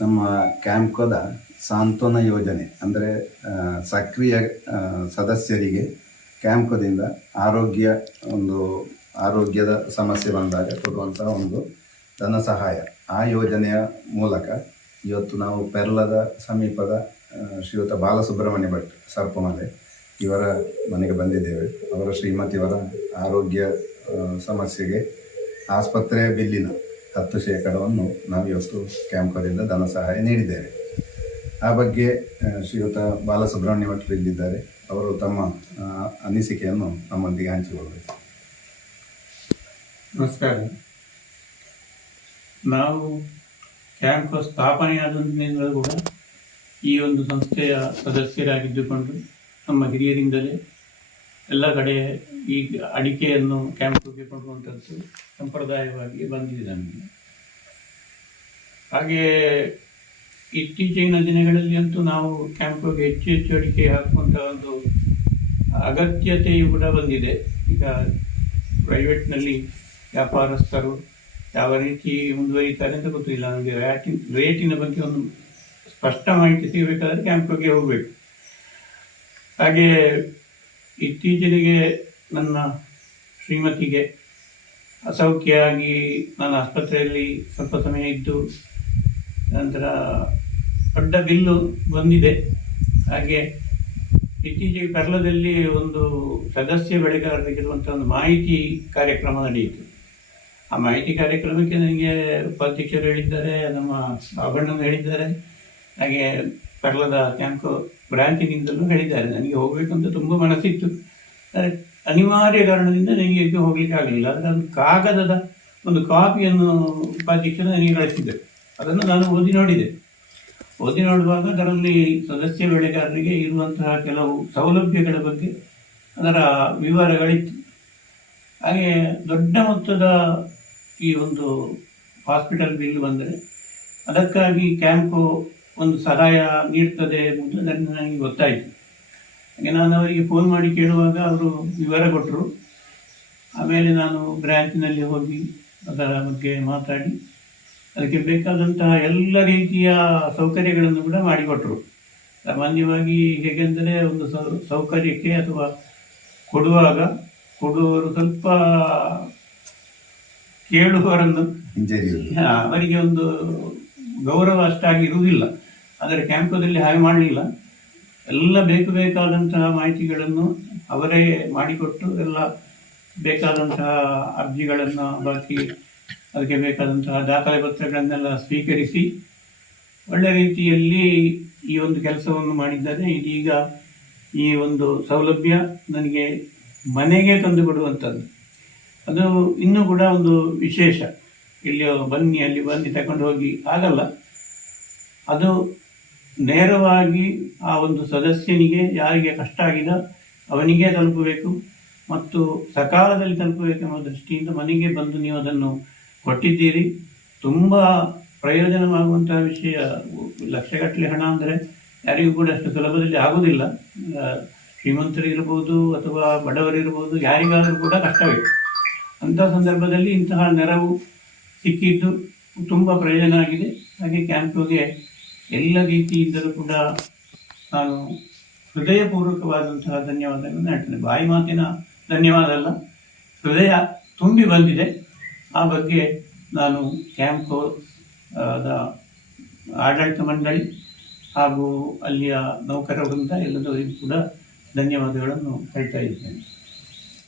ನಮ್ಮ ಕ್ಯಾಂಪ್ಕೋದ ಸಾಂತ್ವನ ಯೋಜನೆ ಅಂದರೆ ಸಕ್ರಿಯ ಸದಸ್ಯರಿಗೆ ಕ್ಯಾಂಪ್ಕೋದಿಂದ ಆರೋಗ್ಯದ ಸಮಸ್ಯೆ ಬಂದಾಗ ಕೊಡುವಂತಹ ಒಂದು ಧನ ಸಹಾಯ. ಆ ಯೋಜನೆಯ ಮೂಲಕ ಇವತ್ತು ನಾವು ಪೆರ್ಲದ ಸಮೀಪದ ಶ್ರೀಯುತ ಬಾಲಸುಬ್ರಹ್ಮಣ್ಯ ಭಟ್ ಸರ್ಪಮಲೆ ಇವರ ಮನೆಗೆ ಬಂದಿದ್ದೇವೆ. ಅವರ ಶ್ರೀಮತಿಯವರ ಆರೋಗ್ಯ ಸಮಸ್ಯೆಗೆ ಆಸ್ಪತ್ರೆ ಬಿಲ್ಲಿನ 10% ನಾವು ಇವತ್ತು ಕ್ಯಾಂಪ್ಕೋದಿಂದ ಧನ ಸಹಾಯ ನೀಡಿದ್ದೇವೆ. ಆ ಬಗ್ಗೆ ಶ್ರೀಯುತ ಬಾಲಸುಬ್ರಹ್ಮಣ್ಯ ಭಟ್ರು ಇಲ್ಲಿದ್ದಾರೆ. ಅವರು ತಮ್ಮ ಅನಿಸಿಕೆಯನ್ನು ನಮ್ಮೊಂದಿಗೆ ಹಂಚಿಕೊಳ್ಳಬೇಕು. ನಮಸ್ಕಾರ. ನಾವು ಕ್ಯಾಂಪ್ ಸ್ಥಾಪನೆಯಾದಂದಿನಿಂದಲೂ ಕೂಡ ಈ ಒಂದು ಸಂಸ್ಥೆಯ ಸದಸ್ಯರಾಗಿದ್ದುಕೊಂಡು ನಮ್ಮ ಹಿರಿಯರಿಂದಲೇ ಎಲ್ಲ ಕಡೆ ಈ ಅಡಿಕೆಯನ್ನು ಕ್ಯಾಂಪ್ಗೆ ಕೊಡುವಂಥದ್ದು ಸಂಪ್ರದಾಯವಾಗಿ ಬಂದಿದೆ ನಮಗೆ. ಹಾಗೆ ಇತ್ತೀಚಿನ ದಿನಗಳಲ್ಲಿ ಅಂತೂ ನಾವು ಕ್ಯಾಂಪ್ಗೆ ಹೆಚ್ಚು ಹೆಚ್ಚು ಅಡಿಕೆ ಹಾಕುವಂಥ ಒಂದು ಅಗತ್ಯತೆಯು ಕೂಡ ಬಂದಿದೆ. ಈಗ ಪ್ರೈವೇಟ್ನಲ್ಲಿ ವ್ಯಾಪಾರಸ್ಥರು ಯಾವ ರೀತಿ ಮುಂದುವರಿತಾರೆ ಅಂತ ಗೊತ್ತಿಲ್ಲ ನನಗೆ. ರೇಟಿನ ಬಗ್ಗೆ ಒಂದು ಸ್ಪಷ್ಟ ಮಾಹಿತಿ ಸಿಗಬೇಕಾದ್ರೆ ಕ್ಯಾಂಪ್ಗೆ ಹೋಗಬೇಕು. ಹಾಗೆ ಇತ್ತೀಚೆಗೆ ನನ್ನ ಶ್ರೀಮತಿಗೆ ಅಸೌಖ್ಯ ಆಗಿ ನಾನು ಆಸ್ಪತ್ರೆಯಲ್ಲಿ ಸ್ವಲ್ಪ ಸಮಯ ಇದ್ದು ನಂತರ ದೊಡ್ಡ ಬಿಲ್ಲು ಬಂದಿದೆ. ಹಾಗೆ ಇತ್ತೀಚೆಗೆ ಪೆರ್ಲದಲ್ಲಿ ಒಂದು ಸದಸ್ಯ ಬೆಳೆಗಾರರಿಗಿರುವಂಥ ಒಂದು ಮಾಹಿತಿ ಕಾರ್ಯಕ್ರಮ ನಡೆಯಿತು. ಆ ಮಾಹಿತಿ ಕಾರ್ಯಕ್ರಮಕ್ಕೆ ನನಗೆ ಉಪಾಧ್ಯಕ್ಷರು ಹೇಳಿದ್ದಾರೆ, ನಮ್ಮ ಬಾಬಣ್ಣನು ಹೇಳಿದ್ದಾರೆ, ಹಾಗೆ ಪೆರ್ಲದ ಕ್ಯಾಂಪ್ ಬ್ರಾಂಚಿನಿಂದಲೂ ಹೇಳಿದ್ದಾರೆ. ನನಗೆ ಹೋಗಬೇಕಂತ ತುಂಬ ಮನಸ್ಸಿತ್ತು. ಅನಿವಾರ್ಯ ಕಾರಣದಿಂದ ನನಗೆ ಹೋಗ್ಲಿಕ್ಕೆ ಆಗಲಿಲ್ಲ. ಅದರ ಒಂದು ಕಾಗದದ ಒಂದು ಕಾಪಿಯನ್ನು ಉಪಾಧ್ಯಕ್ಷರು ನನಗೆ ಕಳಿಸಿದ್ದರು. ಅದನ್ನು ನಾನು ಓದಿ ನೋಡುವಾಗ ಅದರಲ್ಲಿ ಸದಸ್ಯ ಬೆಳೆಗಾರರಿಗೆ ಇರುವಂತಹ ಕೆಲವು ಸೌಲಭ್ಯಗಳ ಬಗ್ಗೆ ಅದರ ವಿವರಗಳಿತ್ತು. ಹಾಗೆ ದೊಡ್ಡ ಮೊತ್ತದ ಈ ಒಂದು ಹಾಸ್ಪಿಟಲ್ ಬಿಲ್ ಬಂದರೆ ಅದಕ್ಕಾಗಿ ಕ್ಯಾಂಪು ಒಂದು ಸಹಾಯ ನೀಡ್ತದೆ ಎಂಬುದು ನನಗೆ ಗೊತ್ತಾಯಿತು. ಹಾಗೆ ನಾನು ಅವರಿಗೆ ಫೋನ್ ಮಾಡಿ ಕೇಳುವಾಗ ಅವರು ವಿವರ ಕೊಟ್ಟರು. ಆಮೇಲೆ ನಾನು ಬ್ರ್ಯಾಂಚಿನಲ್ಲಿ ಹೋಗಿ ಅದರ ಬಗ್ಗೆ ಮಾತಾಡಿ ಅದಕ್ಕೆ ಬೇಕಾದಂತಹ ಎಲ್ಲ ರೀತಿಯ ಸೌಕರ್ಯಗಳನ್ನು ಕೂಡ ಮಾಡಿಕೊಟ್ರು. ಸಾಮಾನ್ಯವಾಗಿ ಹೇಗೆಂದರೆ ಒಂದು ಸೌಕರ್ಯಕ್ಕೆ ಅಥವಾ ಕೊಡುವವರು ಸ್ವಲ್ಪ ಕೇಳುವವರನ್ನು ಅವರಿಗೆ ಒಂದು ಗೌರವ ಅಷ್ಟಾಗಿ ಇರುವುದಿಲ್ಲ. ಆದರೆ ಕ್ಯಾಂಪದಲ್ಲಿ ಹಾಗೆ ಮಾಡಲಿಲ್ಲ. ಎಲ್ಲ ಬೇಕಾದಂತಹ ಮಾಹಿತಿಗಳನ್ನು ಅವರೇ ಮಾಡಿಕೊಟ್ಟು ಎಲ್ಲ ಬೇಕಾದಂತಹ ಅರ್ಜಿಗಳನ್ನು ಬಾಕಿ ಅದಕ್ಕೆ ಬೇಕಾದಂತಹ ದಾಖಲೆ ಪತ್ರಗಳನ್ನೆಲ್ಲ ಸ್ವೀಕರಿಸಿ ಒಳ್ಳೆ ರೀತಿಯಲ್ಲಿ ಈ ಒಂದು ಕೆಲಸವನ್ನು ಮಾಡಿದ್ದಾರೆ. ಇದೀಗ ಈ ಒಂದು ಸೌಲಭ್ಯ ನನಗೆ ಮನೆಗೆ ತಂದು ಕೊಡುವಂಥದ್ದು ಅದು ಇನ್ನೂ ಕೂಡ ಒಂದು ವಿಶೇಷ. ಇಲ್ಲಿ ಅಲ್ಲಿ ತಗೊಂಡು ಹೋಗಿ ಆಗಲ್ಲ. ಅದು ನೇರವಾಗಿ ಆ ಒಂದು ಸದಸ್ಯನಿಗೆ ಯಾರಿಗೆ ಕಷ್ಟ ಆಗಿದೆ ಅವನಿಗೆ ತಲುಪಬೇಕು ಮತ್ತು ಸಕಾಲದಲ್ಲಿ ತಲುಪಬೇಕು ಅನ್ನೋ ದೃಷ್ಟಿಯಿಂದ ಮನೆಗೆ ಬಂದು ನೀವು ಅದನ್ನು ಕೊಟ್ಟಿದ್ದೀರಿ. ತುಂಬ ಪ್ರಯೋಜನವಾಗುವಂತಹ ವಿಷಯ. ಲಕ್ಷಗಟ್ಟಲೆ ಹಣ ಅಂದರೆ ಯಾರಿಗೂ ಕೂಡ ಅಷ್ಟು ಸುಲಭದಲ್ಲಿ ಆಗುವುದಿಲ್ಲ. ಶ್ರೀಮಂತರಿರ್ಬೋದು ಅಥವಾ ಬಡವರಿರ್ಬೋದು, ಯಾರಿಗಾದರೂ ಕೂಡ ಕಷ್ಟವೇ. ಅಂಥ ಸಂದರ್ಭದಲ್ಲಿ ಇಂತಹ ನೆರವು ಸಿಕ್ಕಿದ್ದು ತುಂಬ ಪ್ರಯೋಜನ ಆಗಿದೆ. ಹಾಗೆ ಕ್ಯಾಂಪ್ಗೆ ಎಲ್ಲ ರೀತಿಯಿಂದಲೂ ಕೂಡ ನಾನು ಹೃದಯಪೂರ್ವಕವಾದಂತಹ ಧನ್ಯವಾದಗಳನ್ನು ಹೇಳ್ತೇನೆ. ಬಾಯಿ ಮಾತಿನ ಧನ್ಯವಾದ ಅಲ್ಲ, ಹೃದಯ ತುಂಬಿ ಬಂದಿದೆ. ಆ ಬಗ್ಗೆ ನಾನು ಕ್ಯಾಂಪ್ ಆಡಳಿತ ಮಂಡಳಿ ಹಾಗೂ ಅಲ್ಲಿಯ ನೌಕರ ವೃಂದ ಎಲ್ಲದರಿಗೂ ಕೂಡ ಧನ್ಯವಾದಗಳನ್ನು ಹೇಳ್ತಾ ಇದ್ದೇನೆ.